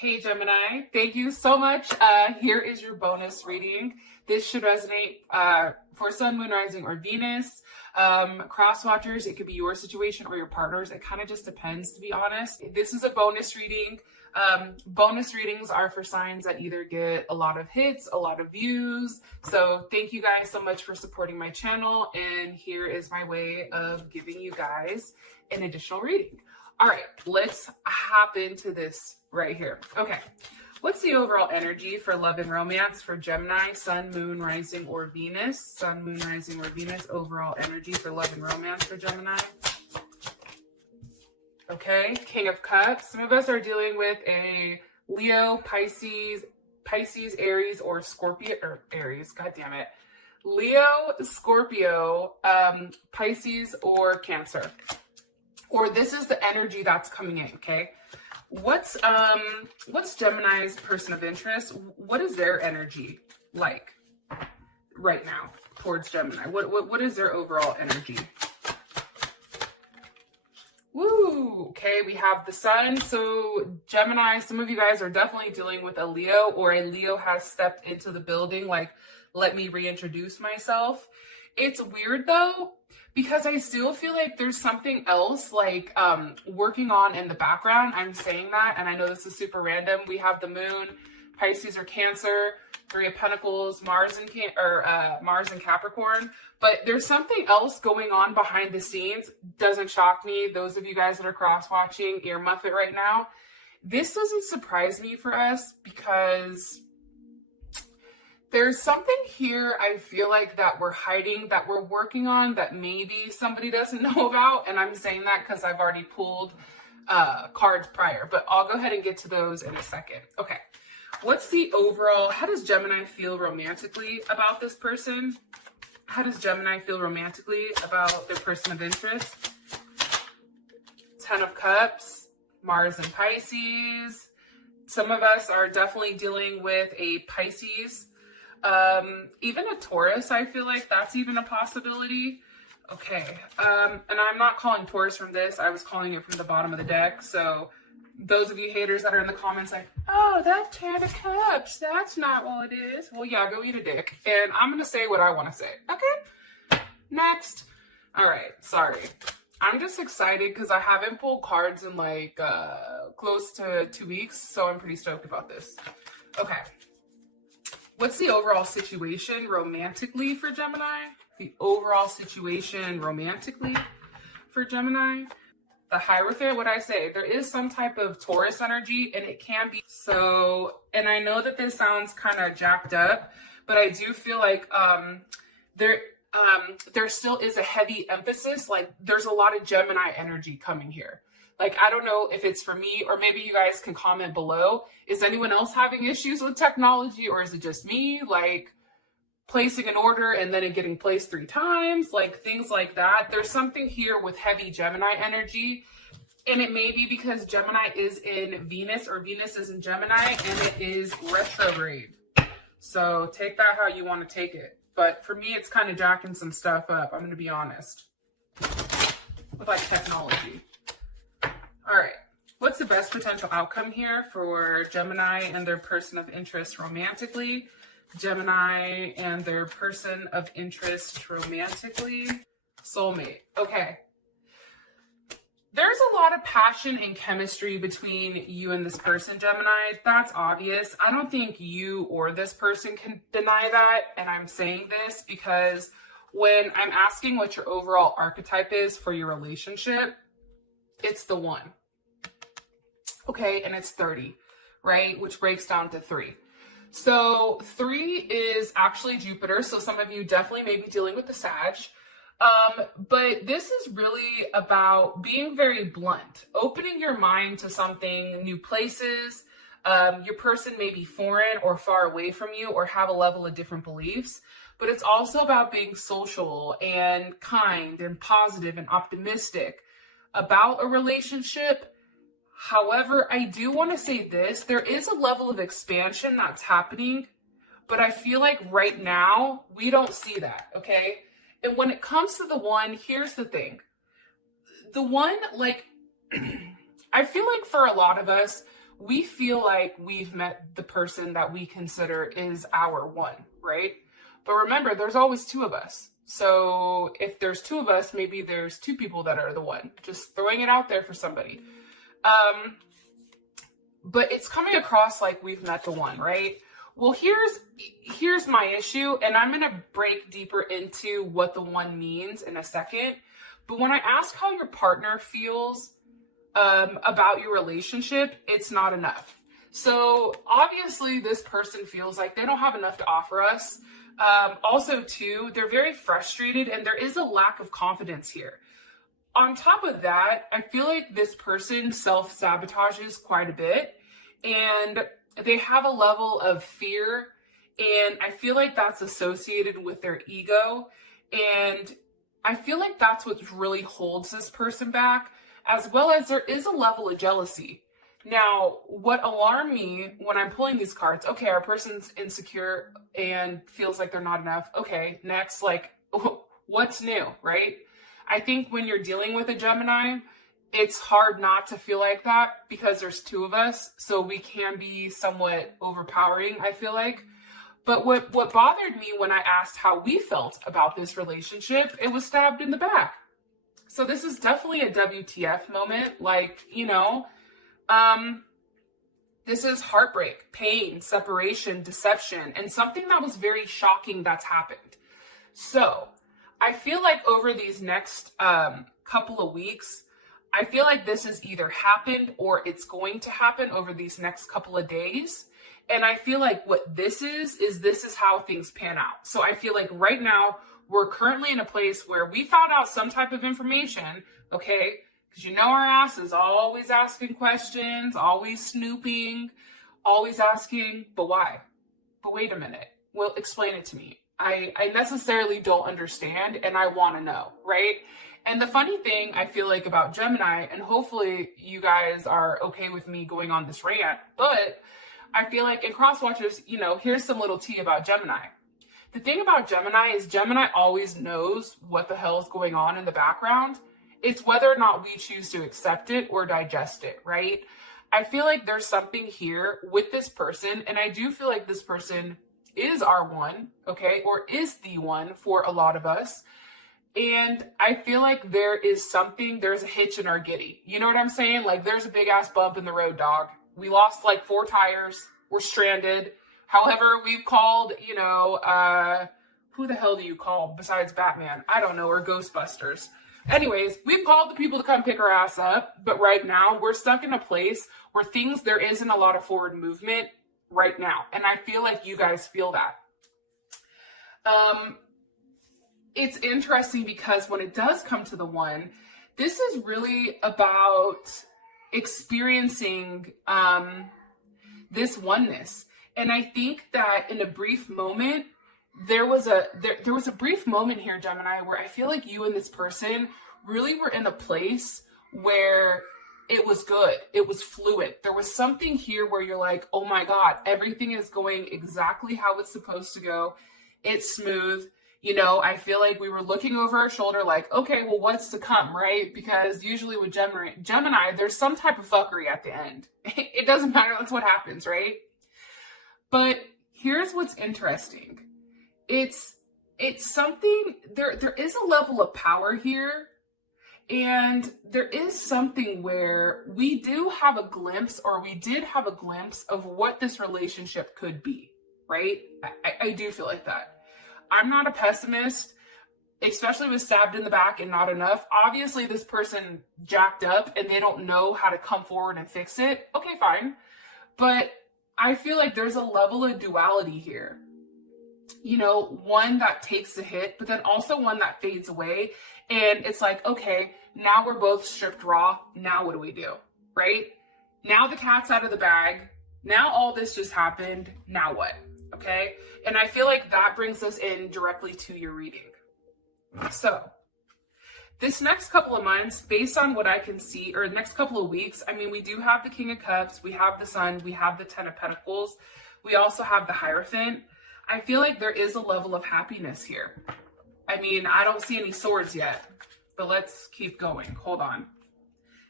Hey Gemini, thank you so much. Here is your bonus reading. This should resonate for Sun, Moon, Rising, or Venus. Cross watchers, it could be your situation or your partner's. It kind of just depends, to be honest. This is a bonus reading. Bonus readings are for signs that either get a lot of hits, a lot of views. So thank you guys so much for supporting my channel. And here is my way of giving you guys an additional reading. All right, let's hop into this right here. Okay, what's the overall energy for love and romance for Gemini, Sun, Moon, Rising, or Venus? Sun, Moon, Rising, or Venus, overall energy for love and romance for Gemini. Okay, King of Cups. Some of us are dealing with a Leo, Pisces, Aries, or Scorpio, or Aries, god damn it. Leo, Scorpio, Pisces, or Cancer. Or this is the energy that's coming in, okay? What's Gemini's person of interest? What is their energy like right now towards Gemini? What is their overall energy? Woo! Okay, we have the Sun. So Gemini, some of you guys are definitely dealing with a Leo, or a Leo has stepped into the building, like, let me reintroduce myself. It's weird though, because I still feel like there's something else like working on in the background. I'm saying that, and I know this is super random. We have the Moon, Pisces or Cancer, Three of Pentacles, Mars and Capricorn. But there's something else going on behind the scenes. Doesn't shock me. Those of you guys that are cross-watching, earmuff it right now. This doesn't surprise me for us because there's something here I feel like that we're hiding, that we're working on, that maybe somebody doesn't know about. And I'm saying that because I've already pulled cards prior, but I'll go ahead and get to those in a second. Okay, what's the overall, how does Gemini feel romantically about this person? How does Gemini feel romantically about their person of interest? Ten of Cups, Mars and Pisces. Some of us are definitely dealing with a Pisces. Even a Taurus, I feel like that's even a possibility. Okay, and I'm not calling Taurus from this. I was calling it from the bottom of the deck. So those of you haters that are in the comments like, oh, that Ten of Cups, that's not what it is. Well, yeah, go eat a dick. And I'm going to say what I want to say. Okay, next. All right, sorry. I'm just excited because I haven't pulled cards in like close to 2 weeks. So I'm pretty stoked about this. Okay. What's the overall situation romantically for Gemini? The overall situation romantically for Gemini? The Hierophant, what I say, there is some type of Taurus energy, and it can be so, and I know that this sounds kind of jacked up, but I do feel like there still is a heavy emphasis, like there's a lot of Gemini energy coming here. Like, I don't know if it's for me, or maybe you guys can comment below. Is anyone else having issues with technology, or is it just me? Like, placing an order and then it getting placed 3 times, like things like that. There's something here with heavy Gemini energy. And it may be because Gemini is in Venus, or Venus is in Gemini, and it is retrograde. So take that how you want to take it. But for me, it's kind of jacking some stuff up. I'm going to be honest. With like technology. All right, what's the best potential outcome here for Gemini and their person of interest romantically? Gemini and their person of interest romantically. Soulmate. Okay. There's a lot of passion and chemistry between you and this person, Gemini. That's obvious. I don't think you or this person can deny that. And I'm saying this because when I'm asking what your overall archetype is for your relationship, it's the 1. Okay, and it's 30, right? Which breaks down to 3. So 3 is actually Jupiter. So some of you definitely may be dealing with the Sag. But this is really about being very blunt, opening your mind to something, new places. Your person may be foreign or far away from you, or have a level of different beliefs. But it's also about being social and kind and positive and optimistic about a relationship. However, I do want to say this, there is a level of expansion that's happening, but I feel like right now we don't see that, okay? And when it comes to the 1, here's the thing. The 1, like, I feel like for a lot of us, we feel like we've met the person that we consider is our one, right? But remember, there's always two of us. So if there's two of us, maybe there's two people that are the one. Just throwing it out there for somebody. But it's coming across like we've met the one, right? Well, here's my issue, and I'm going to break deeper into what the one means in a second. But when I ask how your partner feels about your relationship, it's not enough. So obviously this person feels like they don't have enough to offer us. Also too, they're very frustrated and there is a lack of confidence here. On top of that, I feel like this person self-sabotages quite a bit and they have a level of fear, and I feel like that's associated with their ego, and I feel like that's what really holds this person back, as well as there is a level of jealousy. Now, what alarmed me when I'm pulling these cards, okay, our person's insecure and feels like they're not enough. Okay, next, like, what's new, right? I think when you're dealing with a Gemini, it's hard not to feel like that because there's two of us, so we can be somewhat overpowering, I feel like. But what bothered me when I asked how we felt about this relationship, it was stabbed in the back. So this is definitely a WTF moment. Like, you know, this is heartbreak, pain, separation, deception, and something that was very shocking that's happened. So I feel like over these next couple of weeks, I feel like this has either happened or it's going to happen over these next couple of days. And I feel like what this is how things pan out. So I feel like right now we're currently in a place where we found out some type of information, okay? Because you know our ass is always asking questions, always snooping, always asking, but why? But wait a minute. Well, explain it to me. I necessarily don't understand and I want to know, right? And the funny thing I feel like about Gemini, and hopefully you guys are okay with me going on this rant, but I feel like in cross watchers, you know, here's some little tea about Gemini. The thing about Gemini is Gemini always knows what the hell is going on in the background. It's whether or not we choose to accept it or digest it, right? I feel like there's something here with this person, and I do feel like this person is our one, okay, or is the one for a lot of us. And I feel like there's a hitch in our giddy. You know what I'm saying? Like there's a big ass bump in the road, dog. We lost like 4 tires. We're stranded. However, we've called, you know, who the hell do you call besides Batman? I don't know, or Ghostbusters. Anyways, we've called the people to come pick our ass up. But right now we're stuck in a place where there isn't a lot of forward movement right now. And I feel like you guys feel that. It's interesting because when it does come to the one, this is really about experiencing this oneness. And I think that in a brief moment, there was a brief moment here, Gemini, where I feel like you and this person really were in a place where it was good. It was fluid. There was something here where you're like, oh my God, everything is going exactly how it's supposed to go. It's smooth. You know, I feel like we were looking over our shoulder like, okay, well, what's to come, right? Because usually with Gemini, there's some type of fuckery at the end. It doesn't matter. That's what happens, right? But here's what's interesting. It's something, there is a level of power here. And there is something where we did have a glimpse of what this relationship could be, right? I do feel like that. I'm not a pessimist, especially with stabbed in the back and not enough. Obviously, this person jacked up and they don't know how to come forward and fix it. Okay, fine. But I feel like there's a level of duality here. You know, one that takes the hit, but then also one that fades away. And it's like, okay, now we're both stripped raw. Now what do we do? Right? Now the cat's out of the bag. Now all this just happened. Now what? Okay? And I feel like that brings us in directly to your reading. So this next couple of months, based on what I can see, or next couple of weeks, I mean, we do have the King of Cups, we have the Sun, we have the Ten of Pentacles, we also have the Hierophant. I feel like there is a level of happiness here. I mean, I don't see any swords yet, but let's keep going. Hold on.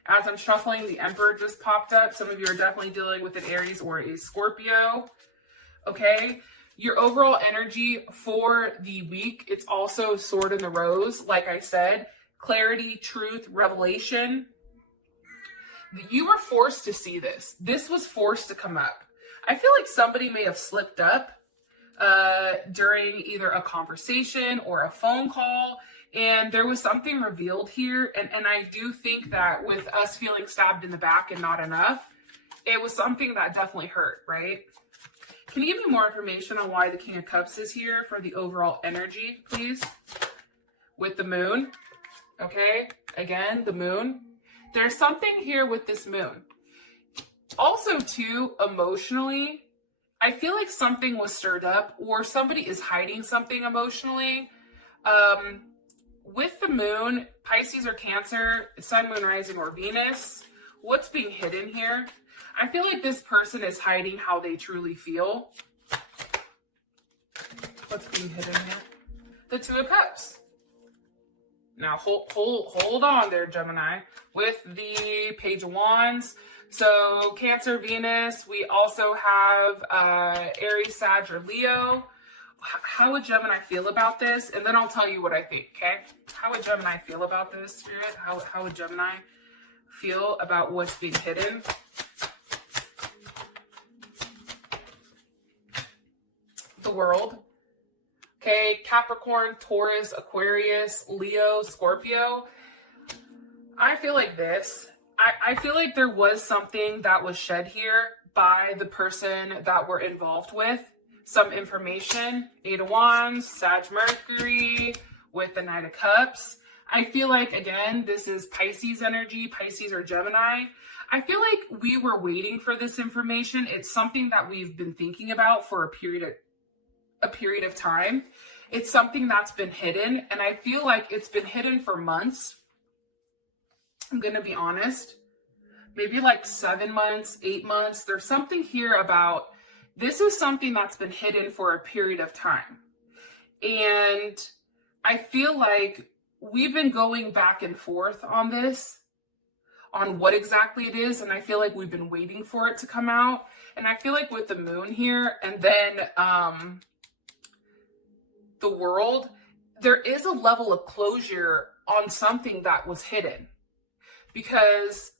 As I'm shuffling, the Emperor just popped up. Some of you are definitely dealing with an Aries or a Scorpio. Okay. Your overall energy for the week, it's also Sword in the Rose. Like I said, clarity, truth, revelation. You were forced to see this. This was forced to come up. I feel like somebody may have slipped up during either a conversation or a phone call, and there was something revealed here. And I do think that with us feeling stabbed in the back and not enough, it was something that definitely hurt, right? Can you give me more information on why the King of Cups is here for the overall energy, please? With the moon, okay? Again, the moon. There's something here with this moon. Also, too, emotionally, I feel like something was stirred up or somebody is hiding something emotionally. With the moon, Pisces or Cancer, Sun, Moon, Rising, or Venus, what's being hidden here? I feel like this person is hiding how they truly feel. What's being hidden here? The Two of Cups. Now, hold on there, Gemini. With the Page of Wands. So, Cancer, Venus. We also have Aries, Sag, or Leo. How would Gemini feel about this? And then I'll tell you what I think, okay? How would Gemini feel about this, Spirit? How would Gemini feel about what's being hidden? The World. Okay, Capricorn, Taurus, Aquarius, Leo, Scorpio. I feel like this. I feel like there was something that was shed here by the person that we're involved with. Some information. Eight of Wands, Sag, Mercury, with the Knight of Cups. I feel like, again, this is Pisces energy, Pisces or Gemini. I feel like we were waiting for this information. It's something that we've been thinking about for a period of time. It's something that's been hidden, and I feel like it's been hidden for months. I'm gonna be honest, maybe like 7 months, 8 months. There's something here about this is something that's been hidden for a period of time. And I feel like we've been going back and forth on this, on what exactly it is. And I feel like we've been waiting for it to come out. And I feel like with the moon here and then the World, there is a level of closure on something that was hidden. Because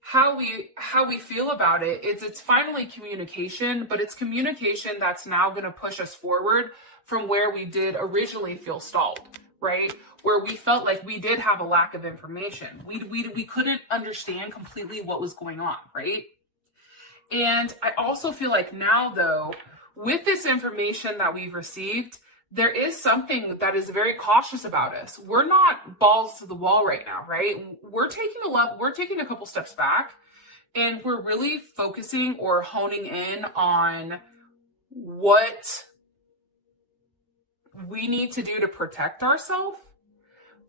how we feel about it is it's finally communication, but it's communication that's now going to push us forward from where we did originally feel stalled, right? Where we felt like we did have a lack of information. We couldn't understand completely what was going on, right? And I also feel like now, though, with this information that we've received, there is something that is very cautious about us. We're not balls to the wall right now, right? We're taking a couple steps back, and we're really focusing or honing in on what we need to do to protect ourselves.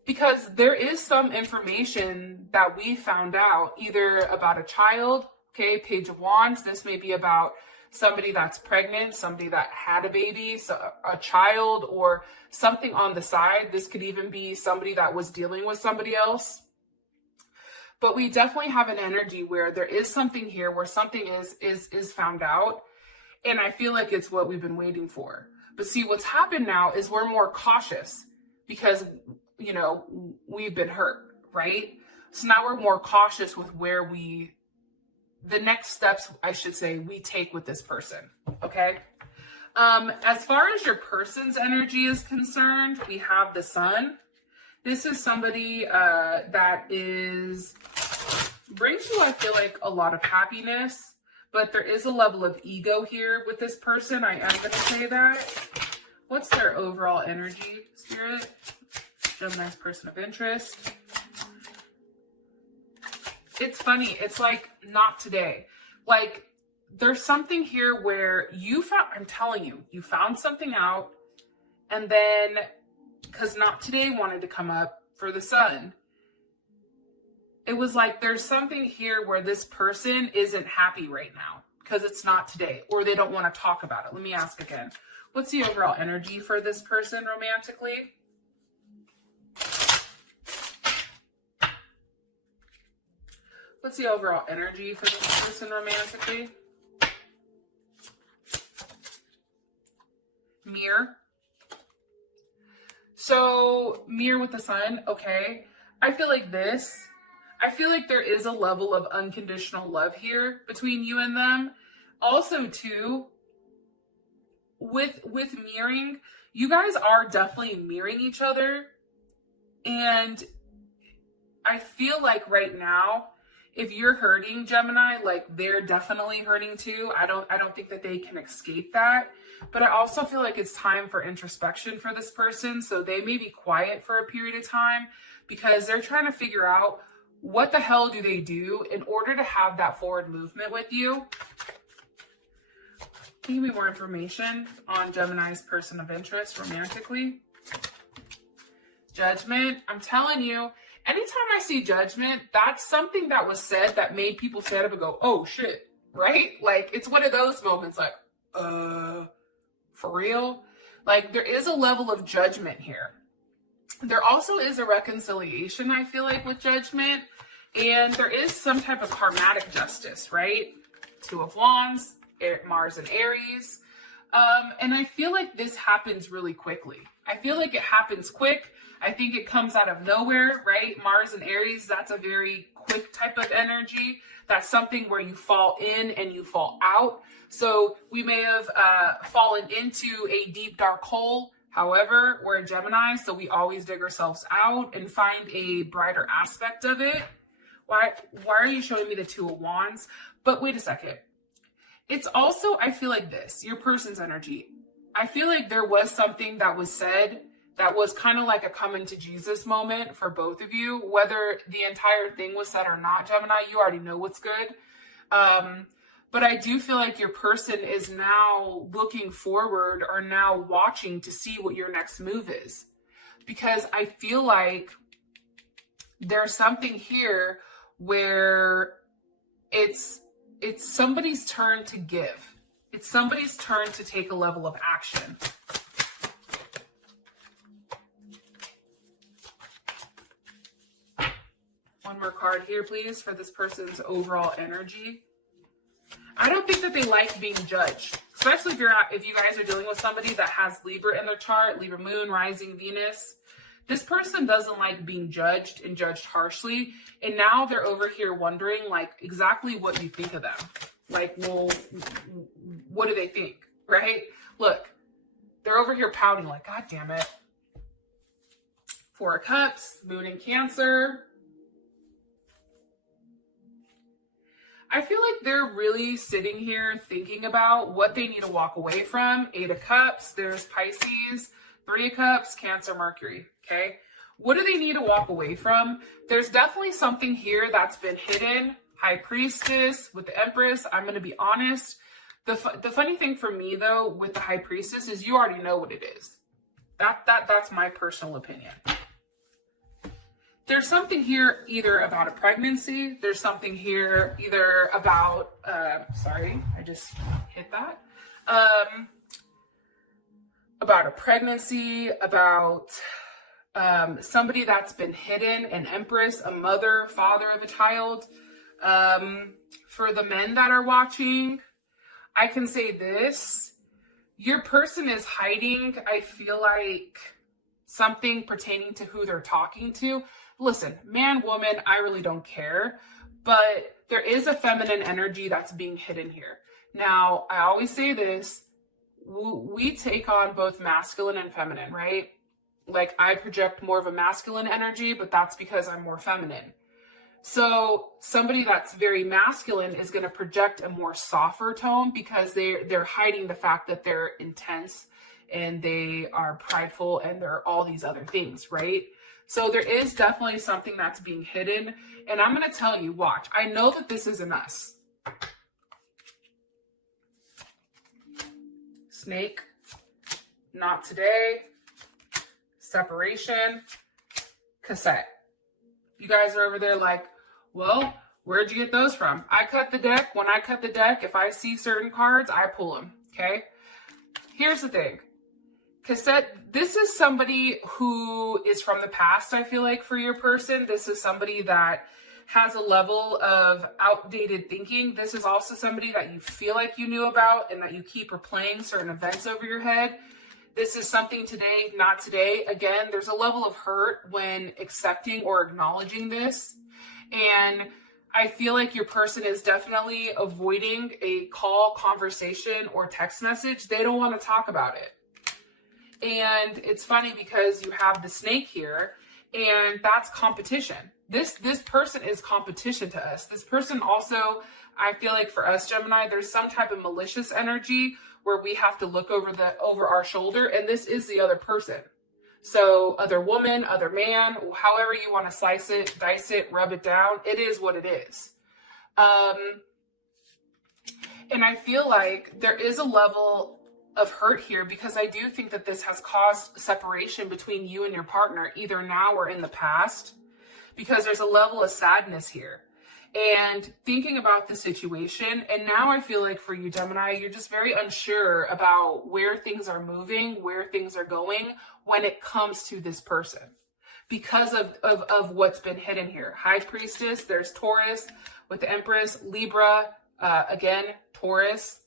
Because there is some information that we found out either about a child, okay, Page of Wands. This may be about somebody that's pregnant, somebody that had a baby, so a child, or something on the side. This could even be somebody that was dealing with somebody else. But we definitely have an energy where there is something here where something is found out. And I feel like it's what we've been waiting for. But see, what's happened now is we're more cautious because, you know, we've been hurt, right? So now we're more cautious with where the next steps, I should say, we take with this person, okay? As far as your person's energy is concerned, we have the Sun. This is somebody that brings you, I feel like, a lot of happiness, but there is a level of ego here with this person. I am going to say that. What's their overall energy, Spirit? Gemini's person of interest. It's funny. It's like, not today. Like, there's something here where I'm telling you, you found something out, and then, because not today wanted to come up for the Sun, it was like, there's something here where this person isn't happy right now because it's not today, or they don't want to talk about it. Let me ask again. What's the overall energy for this person romantically? What's the overall energy for this person romantically? Mirror. So mirror with the sun. Okay. I feel like there is a level of unconditional love here between you and them. Also too, with mirroring, you guys are definitely mirroring each other. And I feel like right now, if you're hurting, Gemini, like they're definitely hurting too. I don't think that they can escape that. But I also feel like it's time for introspection for this person. So they may be quiet for a period of time because they're trying to figure out what the hell do they do in order to have that forward movement with you. Can you give me more information on Gemini's person of interest romantically? Judgment. I'm telling you, anytime I see judgment, that's something that was said that made people stand up and go, oh shit, right? Like it's one of those moments like, for real? Like there is a level of judgment here. There also is a reconciliation, I feel like, with judgment. And there is some type of karmatic justice, right? Two of Wands, Mars and Aries. And I feel like this happens really quickly. I feel like it happens quick. I think it comes out of nowhere, right? Mars and Aries, that's a very quick type of energy. That's something where you fall in and you fall out. So we may have fallen into a deep, dark hole. However, we're a Gemini, so we always dig ourselves out and find a brighter aspect of it. Why are you showing me the Two of Wands? But wait a second. It's also, I feel like this, your person's energy. I feel like there was something that was said that was kind of like a coming to Jesus moment for both of you. Whether the entire thing was said or not, Gemini, you already know what's good. But I do feel like your person is now looking forward or now watching to see what your next move is. Because I feel like there's something here where it's somebody's turn to give. It's somebody's turn to take a level of action. One more card here, please, for this person's overall energy. I don't think that they like being judged, especially if you guys are dealing with somebody that has Libra in their chart, Libra moon, rising Venus. This person doesn't like being judged and judged harshly. And now they're over here wondering like exactly what you think of them. Like, well, what do they think, right? Look, they're over here pouting like, God damn it. Four of Cups, moon in Cancer. I feel like they're really sitting here thinking about what they need to walk away from. Eight of Cups, there's Pisces, Three of Cups, Cancer, Mercury, okay? What do they need to walk away from? There's definitely something here that's been hidden. High Priestess with the Empress, I'm going to be honest. The funny thing for me, though, with the High Priestess is you already know what it is. That's my personal opinion. There's something here either about a pregnancy. There's something here either about, sorry, I just hit that. About a pregnancy, about somebody that's been hidden, an empress, a mother, father of a child. For the men that are watching, I can say this. Your person is hiding, I feel like, something pertaining to who they're talking to. Listen, man, woman, I really don't care. But there is a feminine energy that's being hidden here. Now, I always say this. We take on both masculine and feminine, right? Like, I project more of a masculine energy, but that's because I'm more feminine. So somebody that's very masculine is going to project a more softer tone because they're hiding the fact that they're intense and they are prideful and they're all these other things, right? So there is definitely something that's being hidden. And I'm going to tell you, watch. I know that this isn't us. Snake. Not today. Separation. Cassette. You guys are over there like, well, where'd you get those from? I cut the deck. When I cut the deck, if I see certain cards, I pull them, okay? Here's the thing. Cassette, this is somebody who is from the past, I feel like, for your person. This is somebody that has a level of outdated thinking. This is also somebody that you feel like you knew about and that you keep replaying certain events over your head. This is something today, not today. Again, there's a level of hurt when accepting or acknowledging this. And I feel like your person is definitely avoiding a call, conversation, or text message. They don't want to talk about it. And it's funny because you have the snake here, and that's competition. This person is competition to us. This person also, I feel like for us, Gemini, there's some type of malicious energy where we have to look over our shoulder, and this is the other person. So other woman, other man, however you want to slice it, dice it, rub it down, it is what it is. And I feel like there is a level of hurt here because I do think that this has caused separation between you and your partner, either now or in the past, because there's a level of sadness here. And thinking about the situation, and now I feel like for you, Gemini, you're just very unsure about where things are moving, where things are going when it comes to this person because of what's been hidden here. High Priestess, there's Taurus with the Empress, Libra, again, Taurus.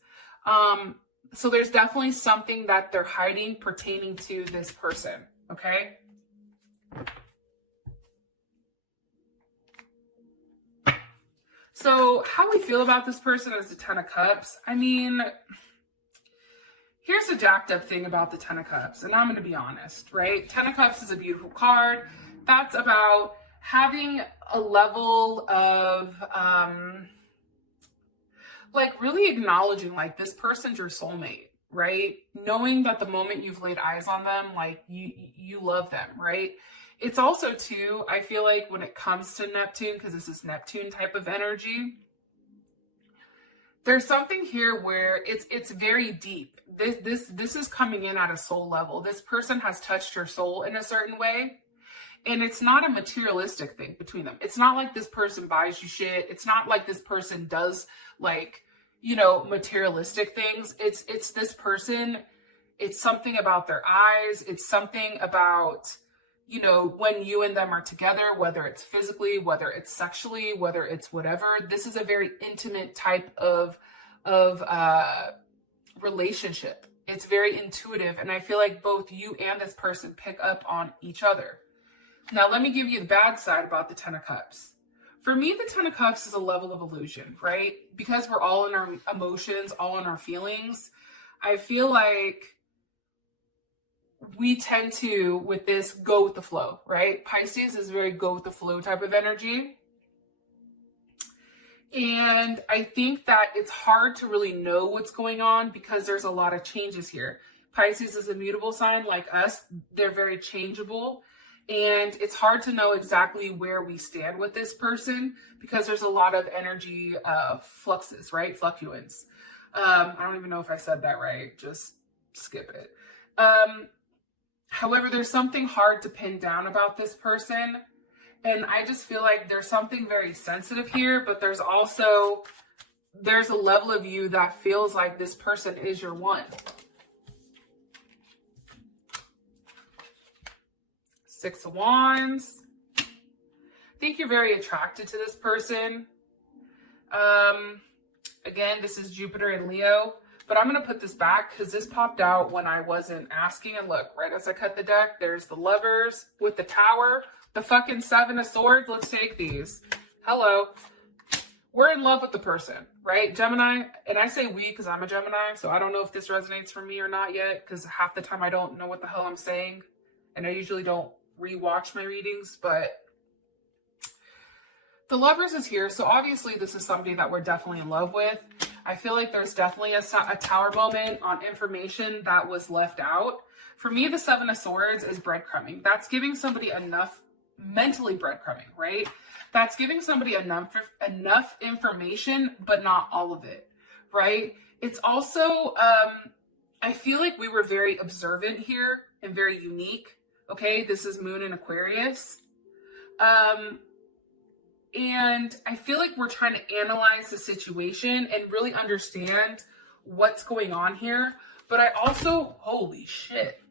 So there's definitely something that they're hiding pertaining to this person, okay? So how we feel about this person is the Ten of Cups. I mean, here's the jacked up thing about the Ten of Cups, and I'm going to be honest, right? Ten of Cups is a beautiful card. That's about having a level of, like really acknowledging like this person's your soulmate, right? Knowing that the moment you've laid eyes on them, like you love them, right? It's also too, I feel like when it comes to Neptune, because this is Neptune type of energy, there's something here where it's very deep. This is coming in at a soul level. This person has touched your soul in a certain way. And it's not a materialistic thing between them. It's not like this person buys you shit. It's not like this person does like, you know, materialistic things. It's this person. It's something about their eyes. It's something about, you know, when you and them are together, whether it's physically, whether it's sexually, whether it's whatever. This is a very intimate type of relationship. It's very intuitive. And I feel like both you and this person pick up on each other. Now, let me give you the bad side about the Ten of Cups. For me, the Ten of Cups is a level of illusion, right? Because we're all in our emotions, all in our feelings. I feel like we tend to, with this, go with the flow, right? Pisces is very go with the flow type of energy. And I think that it's hard to really know what's going on because there's a lot of changes here. Pisces is a mutable sign like us. They're very changeable. And it's hard to know exactly where we stand with this person because there's a lot of energy fluxes, right? Fluctuance. I don't even know if I said that right. Just skip it. However, there's something hard to pin down about this person. And I just feel like there's something very sensitive here, but there's a level of you that feels like this person is your one. Six of Wands. I think you're very attracted to this person. Again, this is Jupiter and Leo, but I'm going to put this back because this popped out when I wasn't asking. And look, right as I cut the deck, there's the Lovers with the Tower, the fucking Seven of Swords. Let's take these. Hello. We're in love with the person, right? Gemini, and I say we because I'm a Gemini, so I don't know if this resonates for me or not yet because half the time I don't know what the hell I'm saying. And I usually don't rewatch my readings, but the Lovers is here. So obviously this is somebody that we're definitely in love with. I feel like there's definitely a tower moment on information that was left out. For me, the Seven of Swords is breadcrumbing. That's giving somebody enough, mentally breadcrumbing, right? That's giving somebody enough information, but not all of it, right? It's also, I feel like we were very observant here and very unique. Okay, this is Moon in Aquarius. And I feel like we're trying to analyze the situation and really understand what's going on here. But I also, holy shit.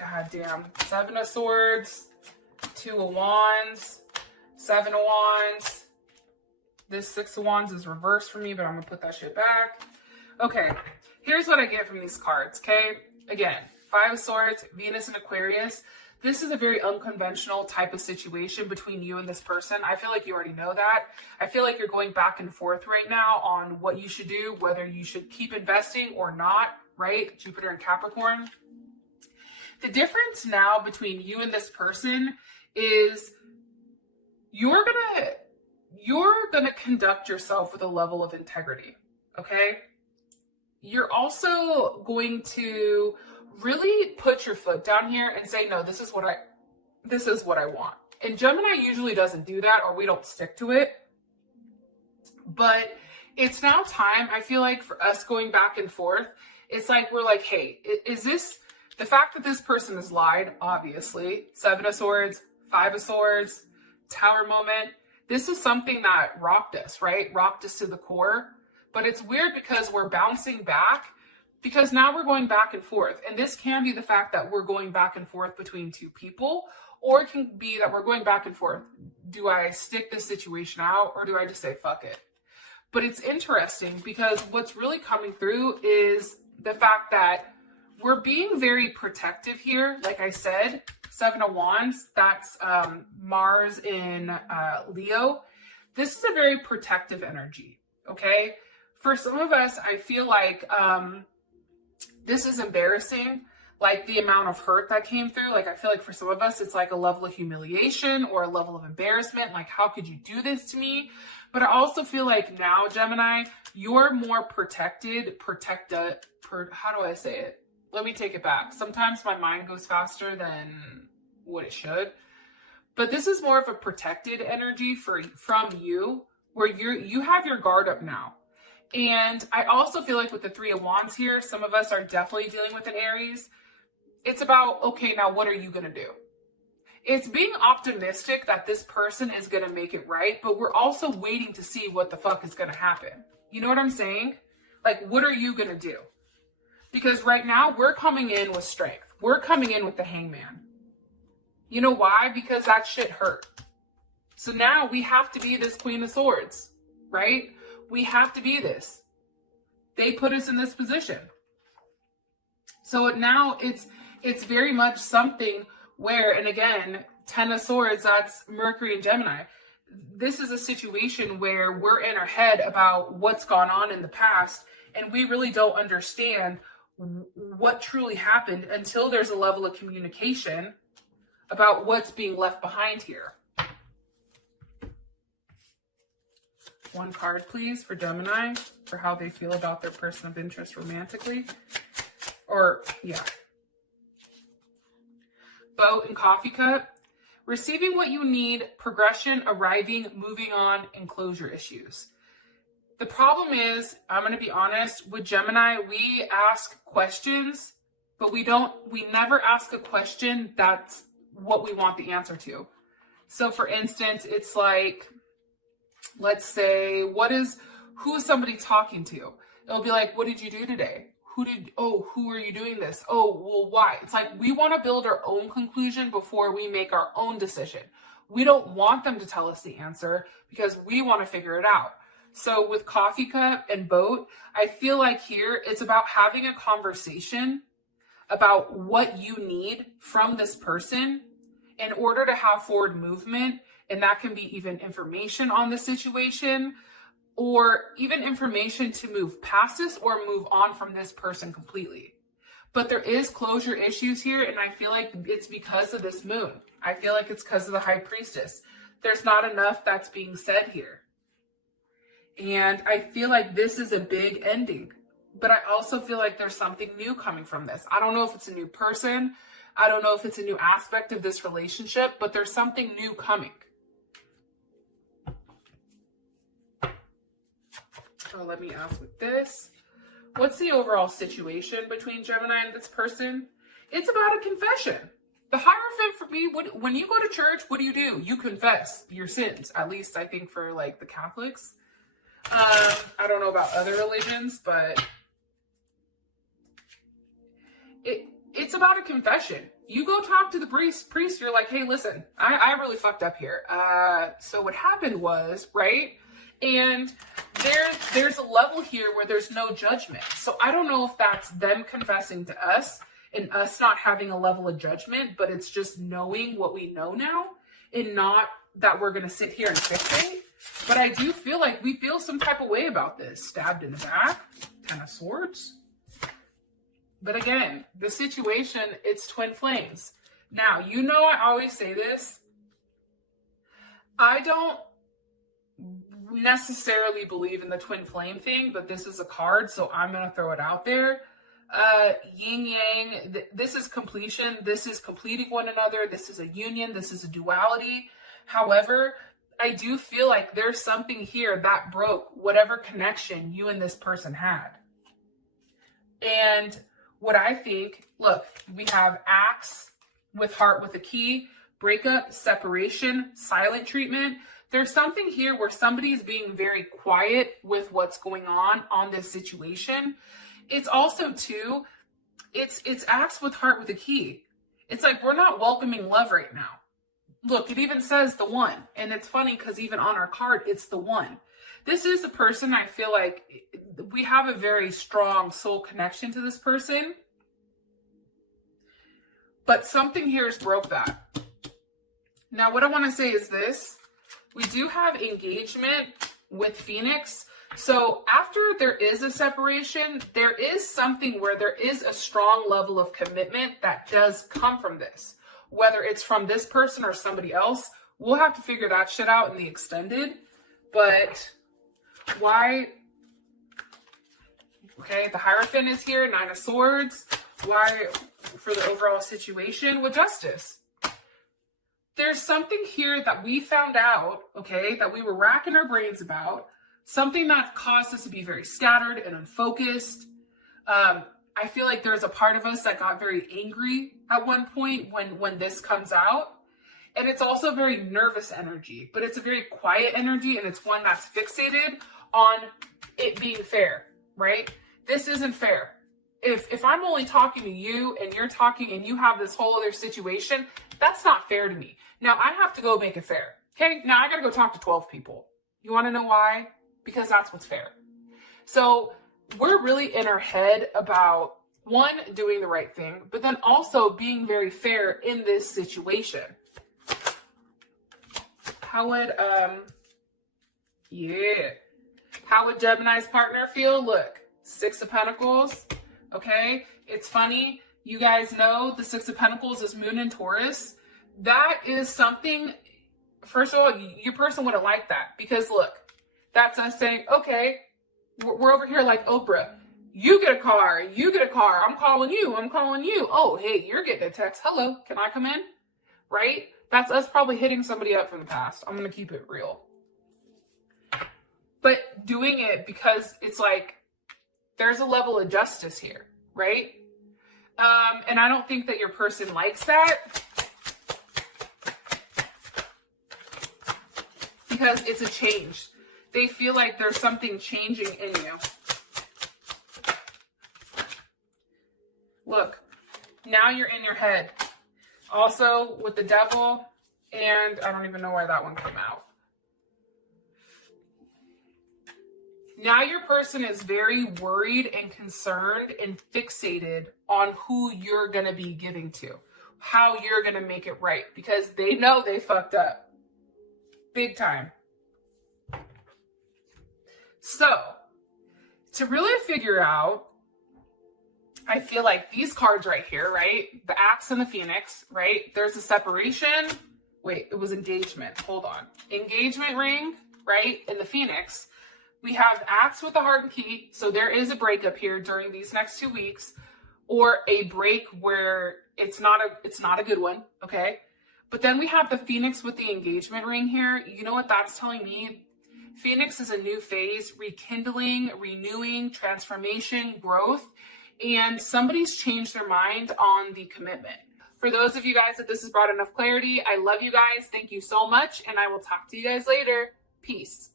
God damn. Seven of Swords, Two of Wands, Seven of Wands. This Six of Wands is reversed for me, but I'm going to put that shit back. Okay, here's what I get from these cards, okay? Again, Five of Swords, Venus and Aquarius. This is a very unconventional type of situation between you and this person. I feel like you already know that. I feel like you're going back and forth right now on what you should do, whether you should keep investing or not, right? Jupiter and Capricorn. The difference now between you and this person is you're gonna conduct yourself with a level of integrity, okay? You're also going to really put your foot down here and say, no, this is what I want. And Gemini usually doesn't do that, or we don't stick to it. But it's now time, I feel like, for us going back and forth. It's like, we're like, hey, is this the fact that this person has lied? Obviously, Seven of Swords, Five of Swords, Tower moment. This is something that rocked us, right? Rocked us to the core. But it's weird because we're bouncing back, because now we're going back and forth. And this can be the fact that we're going back and forth between two people, or it can be that we're going back and forth. Do I stick this situation out, or do I just say, fuck it? But it's interesting because what's really coming through is the fact that we're being very protective here. Like I said, Seven of Wands, that's Mars in Leo. This is a very protective energy, okay? For some of us, I feel like this is embarrassing, like the amount of hurt that came through. Like, I feel like for some of us, it's like a level of humiliation or a level of embarrassment. Like, how could you do this to me? But I also feel like now, Gemini, you're more protected, how do I say it? Let me take it back. Sometimes my mind goes faster than what it should. But this is more of a protected energy from you, where you have your guard up now. And I also feel like with the Three of Wands here, some of us are definitely dealing with an Aries. It's about, okay, now what are you going to do? It's being optimistic that this person is going to make it right, but we're also waiting to see what the fuck is going to happen. You know what I'm saying? Like, what are you going to do? Because right now, we're coming in with strength. We're coming in with the Hangman. You know why? Because that shit hurt. So now we have to be this Queen of Swords, right? We have to be this. They put us in this position. So now it's very much something where, and again, Ten of Swords, that's Mercury and Gemini. This is a situation where we're in our head about what's gone on in the past, and we really don't understand what truly happened until there's a level of communication about what's being left behind here. One card, please, for Gemini, for how they feel about their person of interest romantically. Or, yeah. Boat and Coffee Cup. Receiving what you need, progression, arriving, moving on, and closure issues. The problem is, I'm going to be honest, with Gemini, we ask questions, but we never ask a question that's what we want the answer to. So for instance, it's like, let's say, who is somebody talking to? It'll be like, what did you do today? Who are you doing this? Oh, well, why? It's like, we want to build our own conclusion before we make our own decision. We don't want them to tell us the answer because we want to figure it out. So with Coffee Cup and Boat, I feel like here it's about having a conversation about what you need from this person in order to have forward movement. And that can be even information on the situation, or even information to move past this or move on from this person completely. But there is closure issues here, and I feel like it's because of this moon. I feel like it's because of the High Priestess. There's not enough that's being said here. And I feel like this is a big ending. But I also feel like there's something new coming from this. I don't know if it's a new person. I don't know if it's a new aspect of this relationship, but there's something new coming. So let me ask with this. What's the overall situation between Gemini and this person? It's about a confession. The Hierophant for me, when you go to church, what do? You confess your sins. At least I think for like the Catholics. I don't know about other religions, but it's about a confession. you go talk to the priest. You're like, hey, listen, I really fucked up here. So what happened was, right? And there's a level here where there's no judgment. So I don't know if that's them confessing to us and us not having a level of judgment, but it's just knowing what we know now and not that we're going to sit here and fixate. But I do feel like we feel some type of way about this. Stabbed in the back, 10 of swords. But again, the situation, it's twin flames. Now, you know I always say this. I don't necessarily believe in the twin flame thing, but this is a card, so I'm going to throw it out there. Yin yang, this is completion. This is completing one another. This is a union. This is a duality. However, I do feel like there's something here that broke whatever connection you and this person had. And what I think, look, we have axe with heart with a key, breakup, separation, silent treatment. There's something here where somebody is being very quiet with what's going on this situation. It's also too, it's axe with heart with a key. It's like, we're not welcoming love right now. Look, it even says the one. And it's funny because even on our card, it's the one. This is a person I feel like we have a very strong soul connection to this person. But something here has broke that. Now, what I want to say is this. We do have engagement with Phoenix. So after there is a separation, there is something where there is a strong level of commitment that does come from this. Whether it's from this person or somebody else, we'll have to figure that shit out in the extended. But why? Okay, the Hierophant is here, 9 of Swords. Why? For the overall situation with justice. There's something here that we found out, okay, that we were racking our brains about. Something that caused us to be very scattered and unfocused. I feel like there's a part of us that got very angry at one point when this comes out. And it's also very nervous energy, but it's a very quiet energy, and it's one that's fixated on it being fair, right? This isn't fair. If I'm only talking to you and you're talking and you have this whole other situation, that's not fair to me. Now I have to go make it fair. Okay, now I gotta go talk to 12 people. You wanna know why? Because that's what's fair. So we're really in our head about, one, doing the right thing, but then also being very fair in this situation. How would, how would Gemini's partner feel? Look, 6 of Pentacles, okay? It's funny, you guys know the 6 of Pentacles is Moon in Taurus. That is something, first of all, your person wouldn't like that, because look, that's us saying, okay, we're over here like Oprah. You get a car, I'm calling you. Oh, hey, you're getting a text. Hello, can I come in? Right? That's us probably hitting somebody up from the past. I'm going to keep it real. But doing it because it's like, there's a level of justice here, right? And I don't think that your person likes that. Because it's a change. They feel like there's something changing in you. Look, now you're in your head. Also with the Devil, and I don't even know why that one came out. Now your person is very worried and concerned and fixated on who you're going to be giving to, how you're going to make it right, because they know they fucked up big time. So to really figure out, I feel like these cards right here, right? The Axe and the Phoenix, right? There's a separation. Wait, it was engagement. Hold on. Engagement ring, right? And the Phoenix. We have the Axe with the heart and key. So there is a breakup here during these next 2 weeks, or a break where it's not a good one, okay? But then we have the Phoenix with the engagement ring here. You know what that's telling me? Phoenix is a new phase, rekindling, renewing, transformation, growth. And somebody's changed their mind on the commitment. For those of you guys that this has brought enough clarity, I love you guys. Thank you so much. And I will talk to you guys later. Peace.